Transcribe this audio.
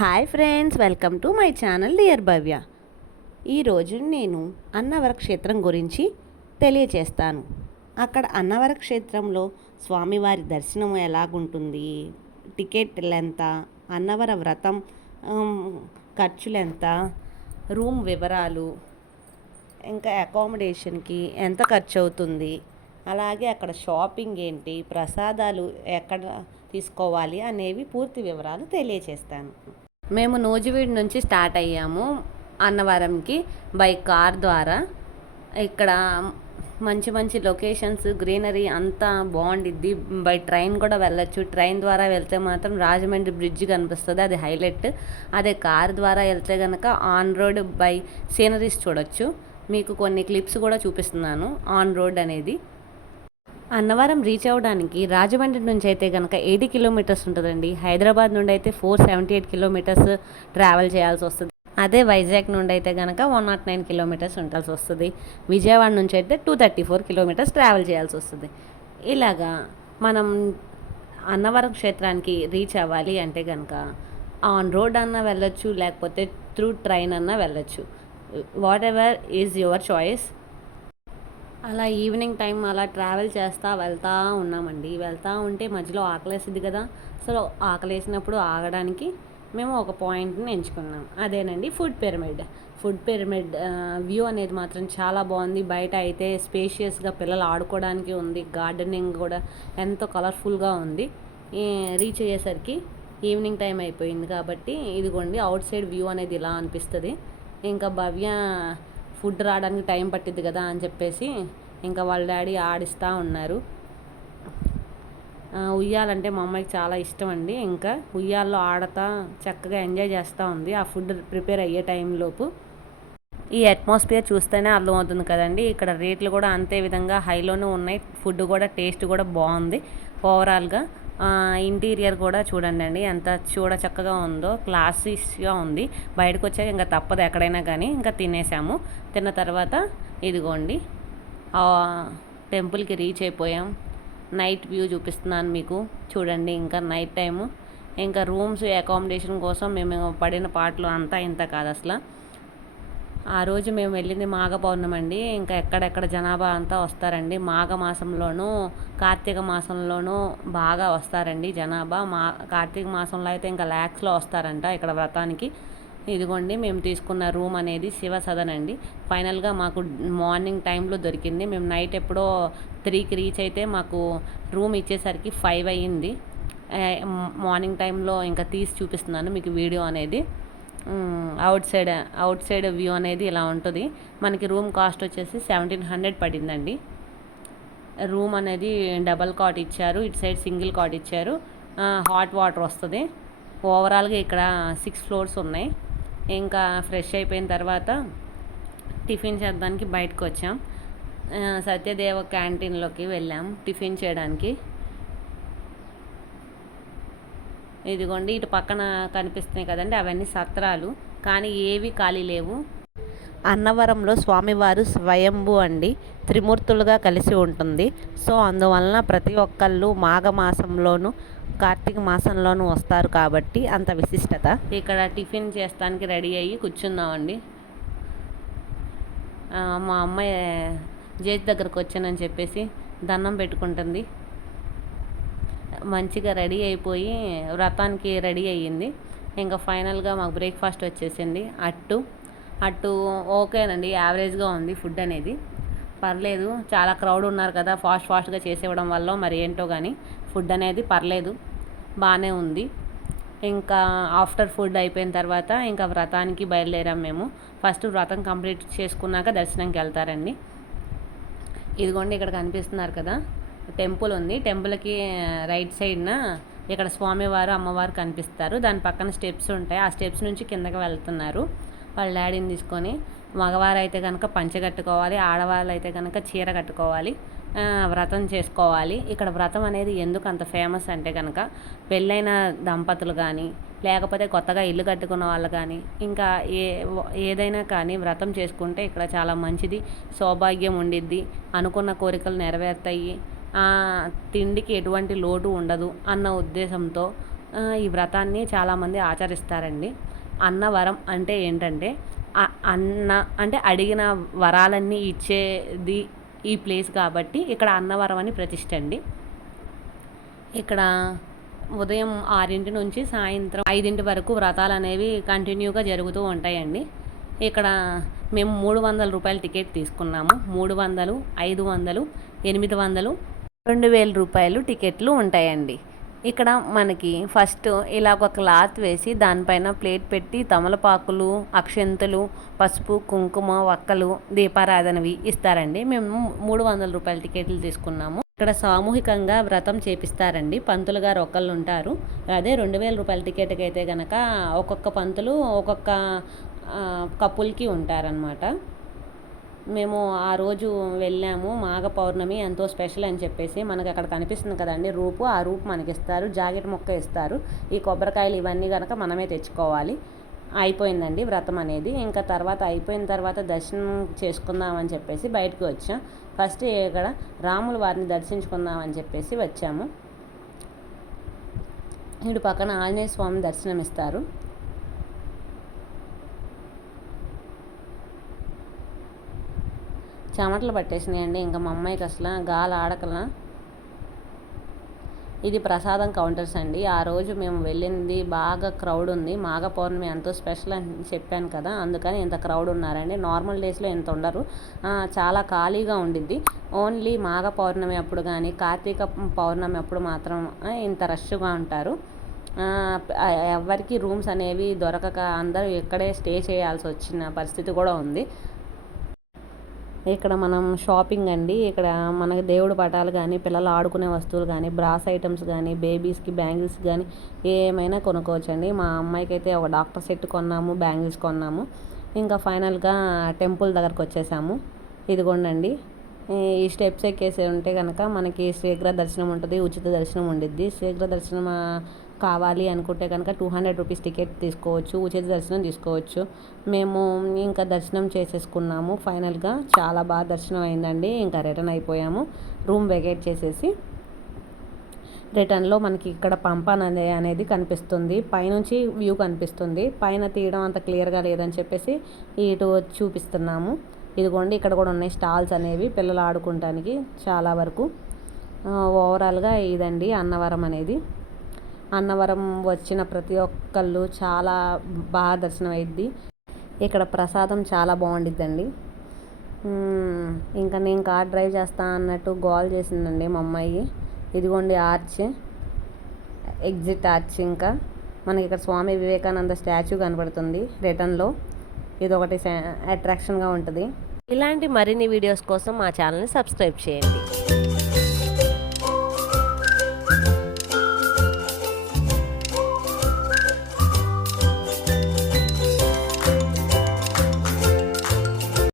Hi friends welcome to my channel dear Bhavya. ఈరోజు నేను అన్నవర క్షేత్రం గురించి తెలియచేస్తాను. అక్కడ అన్నవర క్షేత్రంలో స్వామివారి దర్శనం ఎలాగుంటుంది? టికెట్లు ఎంత అన్నవర వ్రతం ఖర్చులెంత ఖర్చులు ఎంత రూమ్ వివరాలు? ఇంకా అకామిడేషన్కి ఎంత ఖర్చు అవుతుంది అలాగే అక్కడ షాపింగ్ ఏంటి? ప్రసాదాలు ఎక్కడ తీసుకోవాలి? అనేవి పూర్తి వివరాలు తెలియచేస్తాను. మేము నూజివీడు నుంచి స్టార్ట్ అయ్యాము అన్నవరంకి బై కార్ ద్వారా. ఇక్కడ మంచి మంచి లొకేషన్స్ గ్రీనరీ అంతా బాగుండిద్ది. బై ట్రైన్ కూడా వెళ్ళొచ్చు. ట్రైన్ ద్వారా వెళ్తే మాత్రం రాజమండ్రి బ్రిడ్జ్ కనిపిస్తుంది అది హైలైట్. అదే కార్ ద్వారా వెళ్తే కనుక ఆన్ రోడ్ బై సీనరీస్ చూడొచ్చు. మీకు కొన్ని క్లిప్స్ కూడా చూపిస్తున్నాను ఆన్ రోడ్ అనేది. అన్నవరం రీచ్ అవ్వడానికి రాజమండ్రి నుంచి అయితే కనుక ఎయిటీ కిలోమీటర్స్ ఉంటుందండి. హైదరాబాద్ నుండి అయితే four seventy eight kilometres travel చేయాల్సి వస్తుంది. అదే వైజాగ్ నుండి అయితే కనుక వన్ నాట్ నైన్ కిలోమీటర్స్ ఉండాల్సి వస్తుంది. విజయవాడ నుంచి అయితే two thirty four kilometres travel చేయాల్సి వస్తుంది. ఇలాగా మనం అన్నవరం క్షేత్రానికి రీచ్ అవ్వాలి అంటే కనుక ఆన్ రోడ్ అన్నా వెళ్ళొచ్చు లేకపోతే త్రూ ట్రైన్ అన్నా వెళ్ళొచ్చు. Whatever is your choice అలా ఈవినింగ్ టైం అలా ట్రావెల్ చేస్తూ వెళ్తూ ఉన్నామండి. వెళ్తూ ఉంటే మధ్యలో ఆకలేసింది కదా సో ఆకలేసినప్పుడు ఆగడానికి మేము ఒక పాయింట్ని ఎంచుకున్నాం. అదేనండి food pyramid. Food pyramid view అనేది మాత్రం చాలా బాగుంది. బయట అయితే స్పేషియస్గా పిల్లలు ఆడుకోవడానికి ఉంది. గార్డెనింగ్ కూడా ఎంతో కలర్ఫుల్గా ఉంది. రీచ్ అయ్యేసరికి ఈవినింగ్ టైం అయిపోయింది కాబట్టి ఇదిగోండి అవుట్ సైడ్ వ్యూ అనేది ఇలా అనిపిస్తుంది. ఇంకా భవ్య ఫుడ్ రావడానికి టైం పట్టిద్ది కదా అని చెప్పేసి ఇంకా వాళ్ళ డాడీ ఆడిస్తూ ఉన్నారు. ఉయ్యాలంటే మా అమ్మాయికి చాలా ఇష్టం అండి. ఇంకా ఉయ్యాల్లో ఆడతా చక్కగా ఎంజాయ్ చేస్తూ ఉంది. ఆ ఫుడ్ ప్రిపేర్ అయ్యే టైంలోపు ఈ అట్మాస్ఫియర్ చూస్తేనే అర్థమవుతుంది కదండి. ఇక్కడ రేట్లు కూడా అంతే విధంగా హైలోనే ఉన్నాయి. ఫుడ్ కూడా టేస్ట్ కూడా బాగుంది. ఓవరాల్గా ఇంటీరియర్ కూడా చూడండి అండి. ఎంత చూడ చక్కగా ఉందో క్లాసిస్గా ఉంది. బయటకు వచ్చాక ఇంకా తప్పదు ఎక్కడైనా కానీ ఇంకా తినేసాము. తిన్న తర్వాత ఇదిగోండి. టెంపుల్కి రీచ్ అయిపోయాం. నైట్ వ్యూ చూపిస్తున్నాను మీకు. చూడండి ఇంకా నైట్ టైము. ఇంకా రూమ్స్ అకామిడేషన్ కోసం మేము పడిన పాటలు అంతా ఇంత కాదు అసలు. ఆ రోజు మేము వెళ్ళింది మాఘ పౌర్ణమి అండి. ఇంకా ఎక్కడెక్కడ జనాభా అంతా వస్తారండి. మాఘ మాసంలోనూ కార్తీక మాసంలోనూ బాగా వస్తారండి జనాభా. మా కార్తీక మాసంలో అయితే ఇంకా ల్యాక్స్లో వస్తారంట ఇక్కడ వ్రతానికి. ఇదిగోండి మేము తీసుకున్న రూమ్ అనేది శివ సదన్ అండి. ఫైనల్గా మాకు మార్నింగ్ టైంలో దొరికింది. మేము నైట్ ఎప్పుడో త్రీకి రీచ్ అయితే మాకు రూమ్ ఇచ్చేసరికి ఫైవ్ అయ్యింది. మార్నింగ్ టైంలో ఇంకా తీసి చూపిస్తున్నాను మీకు వీడియో అనేది. Outside outside view అనేది ఇలా ఉంటుంది. మనకి రూమ్ కాస్ట్ వచ్చేసి సెవెంటీన్ హండ్రెడ్ పడిందండి. రూమ్ అనేది డబల్ కాట్ ఇచ్చారు. ఇటు సైడ్ సింగిల్ కాట్ ఇచ్చారు. హాట్ వాటర్ వస్తుంది. ఓవరాల్గా ఇక్కడ సిక్స్ ఫ్లోర్స్ ఉన్నాయి. ఇంకా ఫ్రెష్ అయిపోయిన తర్వాత టిఫిన్ చేద్దానికి బయటకు వచ్చాం. సత్యదేవ క్యాంటీన్లోకి వెళ్ళాం టిఫిన్ చేయడానికి. ఇదిగోండి ఇటు పక్కన కనిపిస్తున్నాయి కదండి అవన్నీ సత్రాలు. కానీ ఏవి ఖాళీ లేవు. అన్నవరంలో స్వామివారు స్వయంభు అండి త్రిమూర్తులుగా కలిసి ఉంటుంది. సో అందువలన ప్రతి ఒక్కళ్ళు మాఘమాసంలోనూ కార్తీక మాసంలోనూ వస్తారు కాబట్టి అంత విశిష్టత. ఇక్కడ టిఫిన్ చేస్తానికి రెడీ అయ్యి కూర్చున్నామండి. మా అమ్మాయి జేజ్ దగ్గరకు వచ్చానని చెప్పేసి దండం పెట్టుకుంటుంది. మంచిగా రెడీ అయిపోయి వ్రతానికి రెడీ అయ్యింది. ఇంకా ఫైనల్గా మాకు బ్రేక్ఫాస్ట్ వచ్చేసింది. అట్టు. అట్టు ఓకేనండి యావరేజ్గా ఉంది ఫుడ్ అనేది. పర్లేదు చాలా క్రౌడ్ ఉన్నారు కదా ఫాస్ట్ ఫాస్ట్గా చేసేవడం వల్ల మరి ఏంటో కానీ ఫుడ్ అనేది పర్లేదు బాగానే ఉంది. ఇంకా ఆఫ్టర్ ఫుడ్ అయిపోయిన తర్వాత ఇంకా వ్రతానికి బయలుదేరాం మేము. ఫస్ట్ వ్రతం కంప్లీట్ చేసుకున్నాక దర్శనంకి వెళ్తారండి. ఇదిగోండి ఇక్కడ కనిపిస్తున్నారు కదా. టెంపుల్ ఉంది. టెంపుల్కి రైట్ సైడ్న ఇక్కడ స్వామివారు అమ్మవారు కనిపిస్తారు. దాని పక్కన స్టెప్స్ ఉంటాయి. ఆ స్టెప్స్ నుంచి కిందకి వెళ్తున్నారు. వాళ్ళ డాడీని తీసుకొని మగవారు అయితే కనుక పంచ కట్టుకోవాలి ఆడవాళ్ళు అయితే కనుక చీర కట్టుకోవాలి వ్రతం చేసుకోవాలి. ఇక్కడ వ్రతం అనేది ఎందుకు అంత ఫేమస్ అంటే కనుక పెళ్ళైన దంపతులు కానీ లేకపోతే కొత్తగా ఇల్లు కట్టుకున్న వాళ్ళు కానీ ఇంకా ఏ ఏదైనా కానీ వ్రతం చేసుకుంటే ఇక్కడ చాలా మంచిది సౌభాగ్యం ఉండిద్ది. అనుకున్న కోరికలు నెరవేరుతాయి. తిండికి ఎటువంటి లోటు ఉండదు అన్న ఉద్దేశంతో ఈ వ్రతాన్ని చాలామంది ఆచరిస్తారండి. అన్నవరం అంటే ఏంటంటే అన్న అంటే అడిగిన వరాలన్నీ ఇచ్చేది ఈ ప్లేస్ కాబట్టి ఇక్కడ అన్నవరం అని ప్రతిష్ట అండి. ఇక్కడ ఉదయం ఆరింటి నుంచి సాయంత్రం ఐదింటి వరకు వ్రతాలు అనేవి కంటిన్యూగా జరుగుతూ ఉంటాయండి. ఇక్కడ మేము మూడు వందల రూపాయల టికెట్ తీసుకున్నాము. మూడు వందలు ఐదు వందలు ఎనిమిది వందలు రెండు వేల రూపాయలు టికెట్లు ఉంటాయండి. ఇక్కడ మనకి ఫస్ట్ ఇలా ఒక క్లాత్ వేసి దానిపైన ప్లేట్ పెట్టి తమలపాకులు అక్షంతలు పసుపు కుంకుమ వక్కలు దీపారాధనవి ఇస్తారండి. మేము మూడు వందల రూపాయల టికెట్లు తీసుకున్నాము. ఇక్కడ సామూహికంగా వ్రతం చేపిస్తారండి. పంతులు గారు ఒకళ్ళు ఉంటారు. అదే రెండు వేల రూపాయల టికెట్కి అయితే కనుక ఒక్కొక్క పంతులు ఒక్కొక్క కపుల్కి ఉంటారనమాట మేము ఆ రోజు వెళ్ళాము మాఘ పౌర్ణమి ఎంతో స్పెషల్ అని చెప్పేసి మనకి అక్కడ కనిపిస్తుంది కదండి రూపు. ఆ రూపు మనకి ఇస్తారు జాకెట్ మొక్క ఇస్తారు. ఈ కొబ్బరికాయలు ఇవన్నీ కనుక మనమే తెచ్చుకోవాలి. అయిపోయిందండి వ్రతం అనేది. ఇంకా తర్వాత అయిపోయిన తర్వాత దర్శనం చేసుకుందామని చెప్పేసి బయటకు వచ్చాం. ఫస్ట్ ఇక్కడ రాముల వారిని దర్శించుకుందామని చెప్పేసి వచ్చాము. ఇటు పక్కన ఆంజనేయ స్వామి దర్శనం ఇస్తారు చెమటలు పట్టేసినాయండి. ఇంకా మా అమ్మాయికి అసలు గాలి ఆడకలా. ఇది ప్రసాదం కౌంటర్స్ అండి. ఆ రోజు మేము వెళ్ళింది బాగా క్రౌడ్ ఉంది. మాఘ పౌర్ణమి ఎంతో స్పెషల్ అని చెప్పాను కదా అందుకని ఇంత క్రౌడ్ ఉన్నారండి. నార్మల్ డేస్లో ఇంత ఉండరు. చాలా ఖాళీగా ఉండిద్ది. ఓన్లీ మాఘ పౌర్ణమి అప్పుడు కానీ కార్తీక పౌర్ణమి అప్పుడు మాత్రం ఇంత రష్గా ఉంటారు. ఎవరికి రూమ్స్ అనేవి దొరకక అందరూ ఇక్కడే స్టే చేయాల్సి వచ్చిన పరిస్థితి కూడా ఉంది. ఇక్కడ మనం షాపింగ్ అండి. ఇక్కడ మనకి దేవుడు పటాలు కానీ పిల్లలు ఆడుకునే వస్తువులు కానీ బ్రాస్ ఐటమ్స్ కానీ బేబీస్కి బ్యాంగిల్స్ కానీ ఏమైనా కొనుక్కోవచ్చు అండి మా అమ్మాయికి అయితే ఒక డాక్టర్ సెట్ కొన్నాము బ్యాంగిల్స్ కొన్నాము. ఇంకా ఫైనల్గా టెంపుల్ దగ్గరకు వచ్చేసాము. ఇదిగోండండి. ఈ స్టెప్స్ ఎక్కేసి ఉంటే కనుక మనకి శీఘ్ర దర్శనం ఉంటుంది ఉచిత దర్శనం ఉండిద్ది. శీఘ్ర దర్శనం కావాలి అనుకుంటే కనుక టూ హండ్రెడ్ రూపీస్ టికెట్ తీసుకోవచ్చు ఉచిత దర్శనం తీసుకోవచ్చు. మేము ఇంకా దర్శనం చేసేసుకున్నాము. ఫైనల్గా చాలా బాగా దర్శనం అయిందండి. ఇంకా రిటర్న్ అయిపోయాము. రూమ్ వెకేట్ చేసేసి రిటర్న్లో మనకి ఇక్కడ పంప అనేది కనిపిస్తుంది. పైనుంచి వ్యూ కనిపిస్తుంది. పైన తీయడం అంత క్లియర్గా లేదని చెప్పేసి ఇటు చూపిస్తున్నాము. ఇదిగోండి ఇక్కడ కూడా ఉన్నాయి స్టాల్స్ అనేవి పిల్లలు ఆడుకుంటానికి చాలా వరకు. ఓవరాల్గా ఇదండి అన్నవరం అనేది. అన్నవరం వచ్చిన ప్రతి ఒక్కళ్ళు చాలా బాగా దర్శనం అయింది ఇక్కడ ప్రసాదం చాలా బాగుండిద్దండి. ఇంకా నేను కార్ డ్రైవ్ చేస్తా అన్నట్టు గోల్ చేసిందండి మా అమ్మాయి. ఇదిగోండి ఆర్చ్ ఎగ్జిట్ ఆర్చ్ ఇంకా. మనకి ఇక్కడ స్వామి వివేకానంద స్టాచ్యూ కనబడుతుంది రిటర్న్లో. ఇది ఒకటి అట్రాక్షన్గా ఉంటుంది. ఇలాంటి మరిన్ని వీడియోస్ కోసం మా ఛానల్ని సబ్స్క్రైబ్ చేయండి.